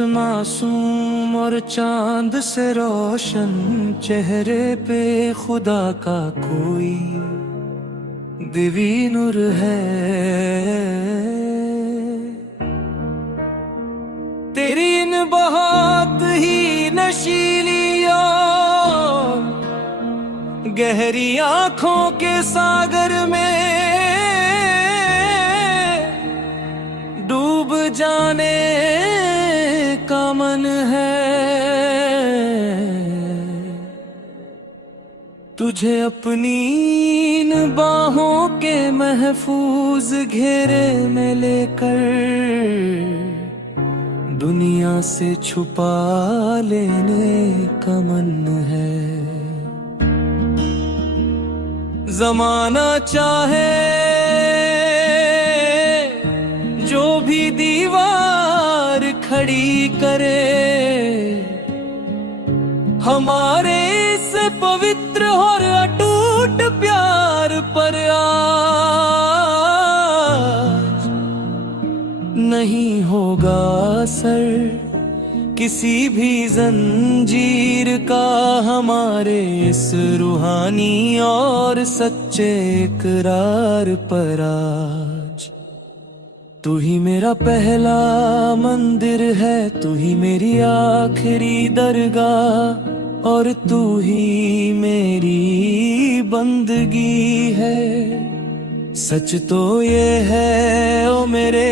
मासूम और चांद से रोशन चेहरे पे खुदा का कोई दिवी नूर है। तेरी इन बहुत ही नशीली और गहरी आंखों के सागर में डूब जाने का मन है। तुझे अपनी इन बाहों के महफूज घेरे में लेकर दुनिया से छुपा लेने का मन है। ज़माना चाहे जो भी दीवार खड़ी करे, हमारे इस पवित्र और अटूट प्यार पर आज नहीं होगा असर किसी भी जंजीर का हमारे इस रूहानी और सच्चे इकरार पर आज। तू ही मेरा पहला मंदिर है, तू ही मेरी आखिरी दरगाह और तू ही मेरी बंदगी है। सच तो ये है ओ मेरे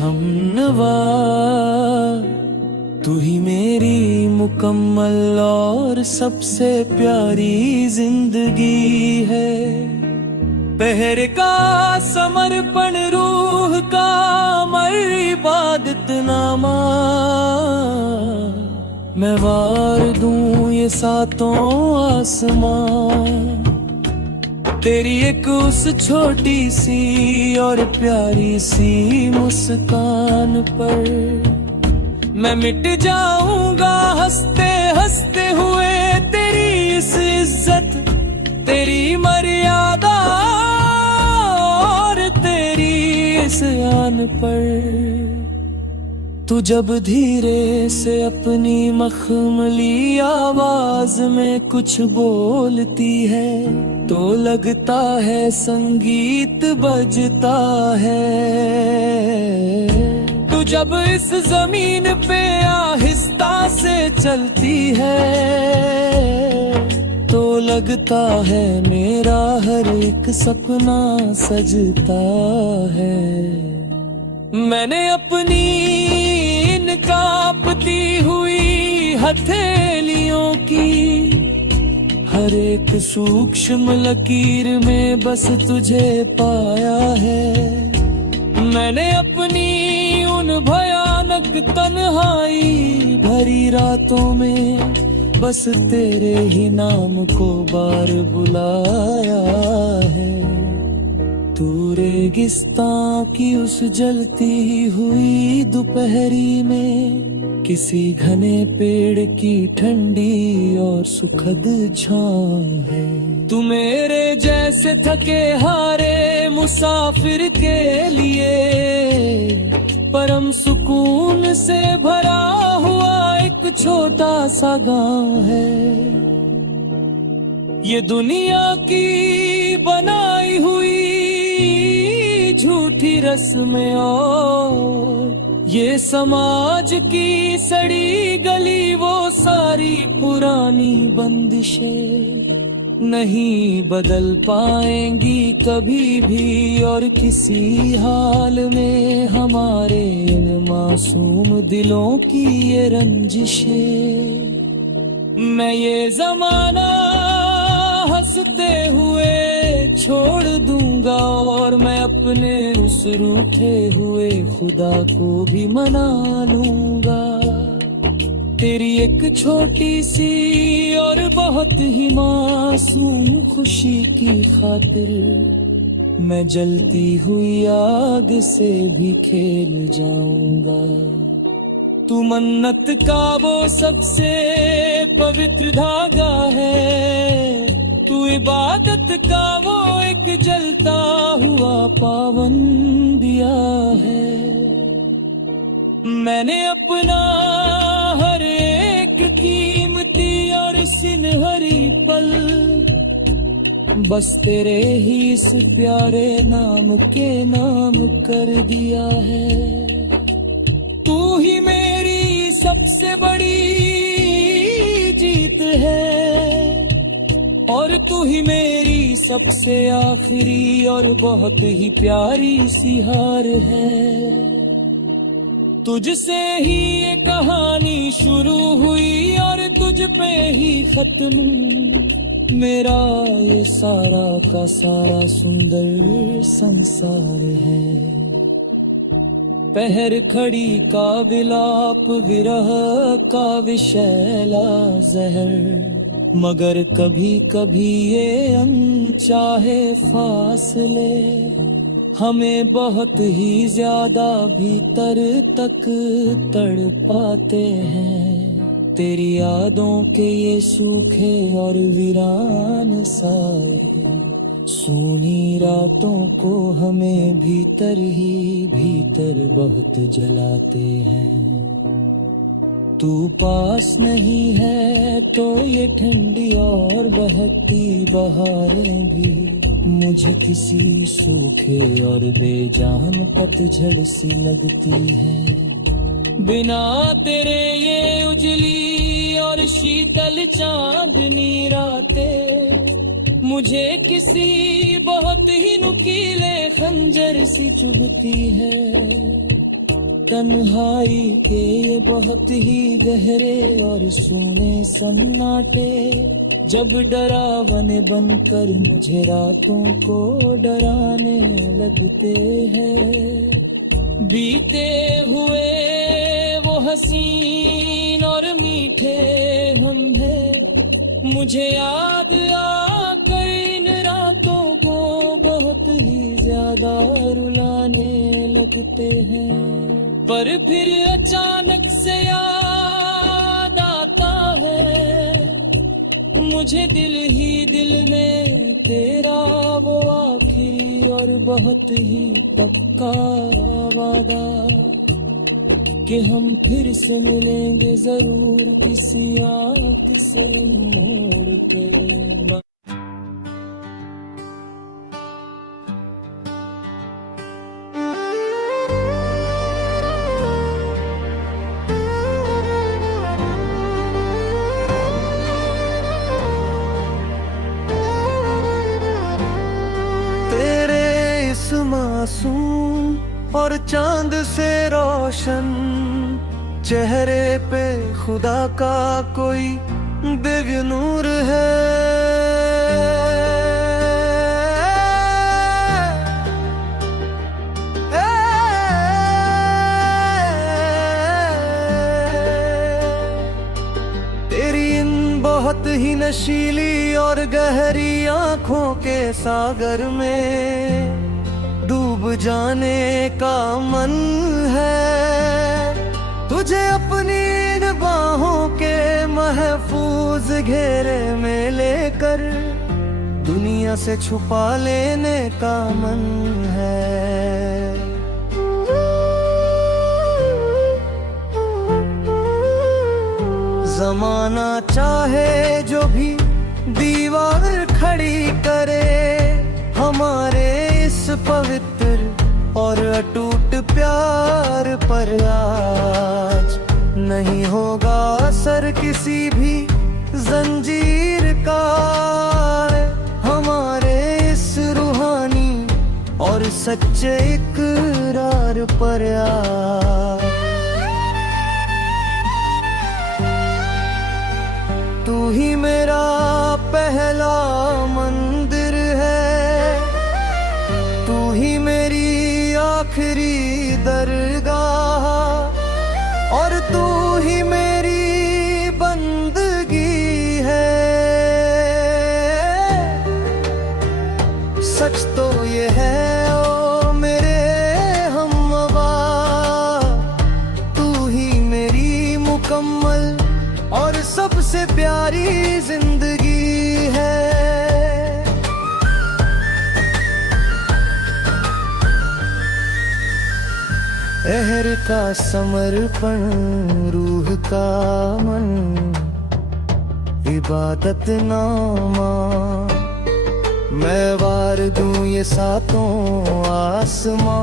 हमनवा, तू ही मेरी मुकम्मल और सबसे प्यारी जिंदगी है। पहर का समर्पण रूह का अमर इबादतनामा, मैं वार दूं ये सातों आसमां तेरी एक उस छोटी सी और प्यारी सी मुस्कान पर। मैं मिट जाऊंगा हंसते हंसते हुए तेरी इस इज्जत, तेरी मर्यादा और तेरी इस आन पर। तू जब धीरे से अपनी मखमली आवाज में कुछ बोलती है तो लगता है संगीत बजता है। तू जब इस जमीन पे आहिस्ता से चलती है तो लगता है मेरा हर एक सपना सजता है। मैंने अपनी इन कांपती हुई हथेलियों की हर एक सूक्ष्म लकीर में बस तुझे पाया है। मैंने अपनी उन भयानक तन्हाई भरी रातों में बस तेरे ही नाम को बार बुलाया है। तू रेगिस्तां की उस जलती हुई दोपहरी में किसी घने पेड़ की ठंडी और सुखद छांव है। तू मेरे जैसे थके हारे मुसाफिर के लिए परम सुकून से भरा हुआ एक छोटा सा गांव है। ये दुनिया की बनाई हुई झूठी रस्में और ये समाज की सड़ी गली वो सारी पुरानी बंदिशें नहीं बदल पाएंगी कभी भी और किसी हाल में हमारे इन मासूम दिलों की ये रंजिशें। मैं ये जमाना हंसते हुए छोड़ दूंगा और मैं अपने उस रूठे हुए खुदा को भी मना लूंगा। तेरी एक छोटी सी और बहुत ही मासूम खुशी की खातिर मैं जलती हुई आग से भी खेल जाऊंगा। तू मन्नत का वो सबसे पवित्र धागा है, तू इबादत का वो एक जलता हुआ पावन दिया है। मैंने अपना हर एक कीमती और सिनहरी पल बस तेरे ही इस प्यारे नाम के नाम कर दिया है। तू ही मेरी सबसे बड़ी जीत है और तू ही मेरी सबसे आखिरी और बहुत ही प्यारी सी हार है। तुझसे ही ये कहानी शुरू हुई और तुझ पे ही खत्म मेरा ये सारा का सारा सुंदर संसार है। पहर खड़ी का विलाप विरह का विशैला जहर, मगर कभी कभी ये अनचाहे फासले हमें बहुत ही ज्यादा भीतर तक तड़पाते हैं। तेरी यादों के ये सूखे और वीरान साए सूनी रातों को हमें भीतर ही भीतर बहुत जलाते हैं। तू पास नहीं है तो ये ठंडी और बहती बहारें भी मुझे किसी सूखे और बेजान पतझड़ सी लगती है। बिना तेरे ये उजली और शीतल चांदनी रातें मुझे किसी बहुत ही नुकीले खंजर सी चुभती है। तन्हाई के ये बहुत ही गहरे और सूने सन्नाटे जब डरावने बनकर मुझे रातों को डराने लगते हैं। बीते हुए वो हसीन और मीठे हम हैं, मुझे याद आकर इन रातों को बहुत ही ज्यादा रुलाने लगते हैं। पर फिर अचानक से याद आता है मुझे दिल ही दिल में तेरा वो आखिरी और बहुत ही पक्का वादा कि हम फिर से मिलेंगे जरूर किसी आँख से मोड़ के। मासूम और चांद से रोशन चेहरे पे खुदा का कोई दिव्य नूर है। तेरी इन बहुत ही नशीली और गहरी आंखों के सागर में डूब जाने का मन है। तुझे अपनी इन बाहों के महफूज घेरे में लेकर दुनिया से छुपा लेने का मन है। जमाना चाहे जो भी दीवार खड़ी करे हमारे इस पवित्र और अटूट प्यार पर आज नहीं होगा असर किसी भी जंजीर का। हमारे इस रूहानी और सच्चे इकरार पर आज तू ही मेरा पहला मंदिर है, तू ही मेरी आखिरी दरगाह और तू ही मेरी बंदगी है। सच तो ये है ओ मेरे हमवा, तू ही मेरी मुकम्मल और सबसे प्यारी जिंदगी है। मेहर का समर्पण, रूह का मन, इबादत नामा। मैं वार दूं ये सातों आसमां,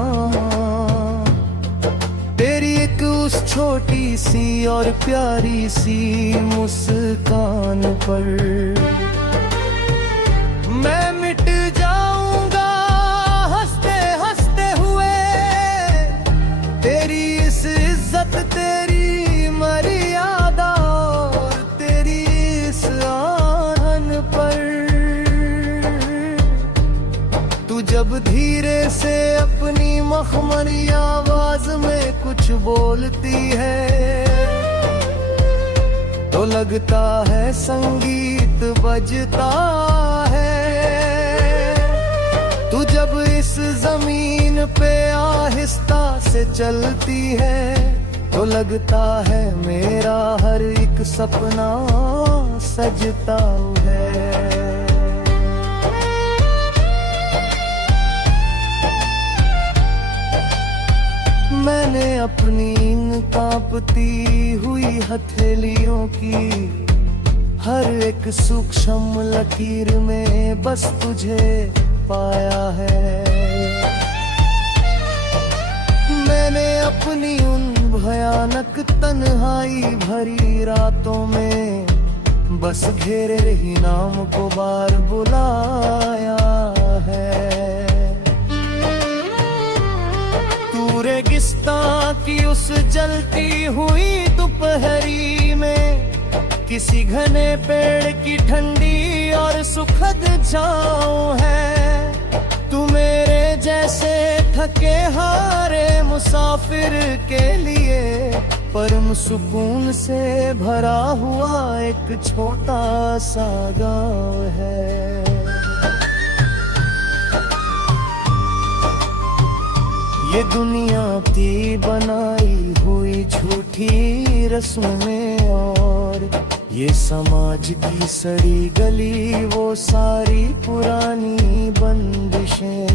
तेरी एक उस छोटी सी और प्यारी सी मुस्कान पर मैं मिट जाऊंगा हंसते हंसते हुए। तेरी इस इज्जत, तेरी मर्यादा और तेरी इस आहन पर तू जब धीरे से अपनी मखमली आवाज में कुछ बोलती है तो लगता है संगीत बजता है। तू जब इस जमीन पे आहिस्ता से चलती है तो लगता है मेरा हर एक सपना सजता है। मैंने अपनी इन कांपती हुई हथेलियों की हर एक सूक्ष्म लकीर में बस तुझे पाया है। मैंने अपनी उन भयानक तन्हाई भरी रातों में बस घेरे रही नाम को बार बुलाया है। रेगिस्तान की उस जलती हुई दोपहरी में किसी घने पेड़ की ठंडी और सुखद छाँव है। तू मेरे जैसे थके हारे मुसाफिर के लिए परम सुकून से भरा हुआ एक छोटा सा गाँव है। ये दुनिया की बनाई हुई झूठी रस्में और ये समाज की सड़ी गली वो सारी पुरानी बंदिशें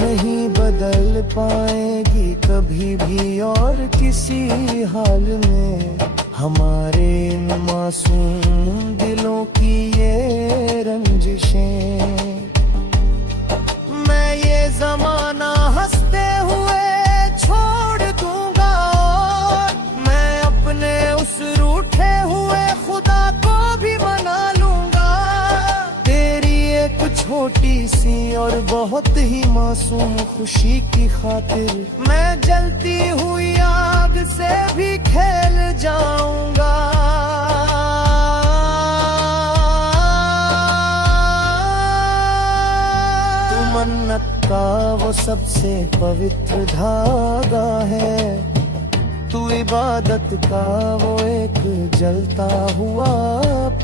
नहीं बदल पाएगी कभी भी और किसी हाल में हमारे इन मासूम दिलों की ये रंजिशें। जमाना हंसते हुए छोड़ दूंगा और मैं अपने उस रूठे हुए खुदा को भी मना लूंगा। तेरी एक छोटी सी और बहुत ही मासूम खुशी की खातिर मैं जलती हुई आग से भी खेल जाऊंगा। मन्नत का वो सबसे पवित्र धागा है, तू इबादत का वो एक जलता हुआ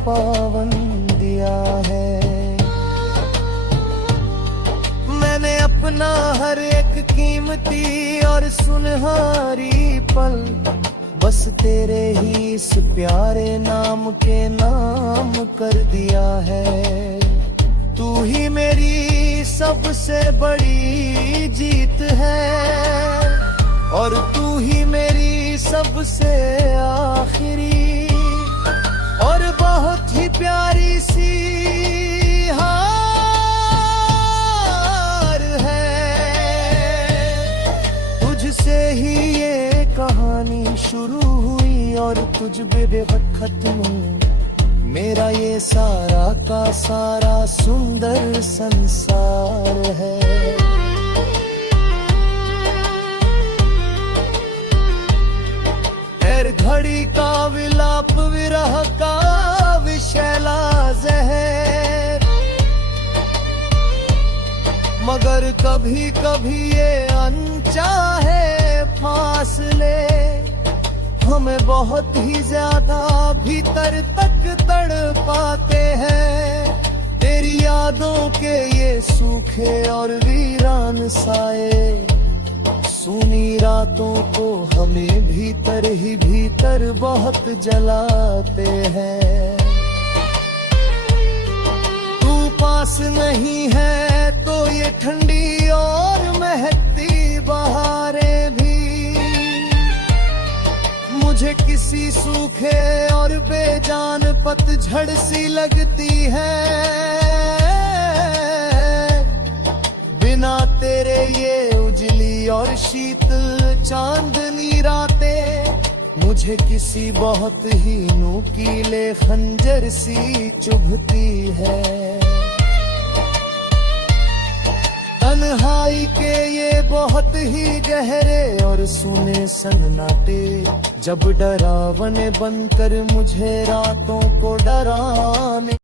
पावन दिया है। मैंने अपना हर एक कीमती और सुनहरी पल बस तेरे ही इस प्यारे नाम के नाम कर दिया है। तू ही मेरी सबसे बड़ी जीत है और तू ही मेरी सबसे आखिरी और बहुत ही प्यारी सी हार है। तुझसे ही ये कहानी शुरू हुई और तुझ बेवक्त खत्म मेरा ये सारा का सारा सुंदर संसार है। घड़ी का विलाप विरह का विशैला जहर, मगर कभी कभी ये अनचाहे फासले हमें बहुत ही ज्यादा भीतर तक तड़पाते हैं। तेरी यादों के ये सूखे और वीरान साए सूनी रातों को हमें भीतर ही भीतर बहुत जलाते हैं। तू पास नहीं है तो ये ठंडी और महकती बहार किसी सूखे और बेजान पतझड़ सी लगती है, बिना तेरे ये उजली और शीतल चांदनी रातें मुझे किसी बहुत ही नुकीले खंजर सी चुभती है। तन्हाई के ये बहुत ही गहरे और सुने सन्नाटे जब डरावने बनकर मुझे रातों को डराने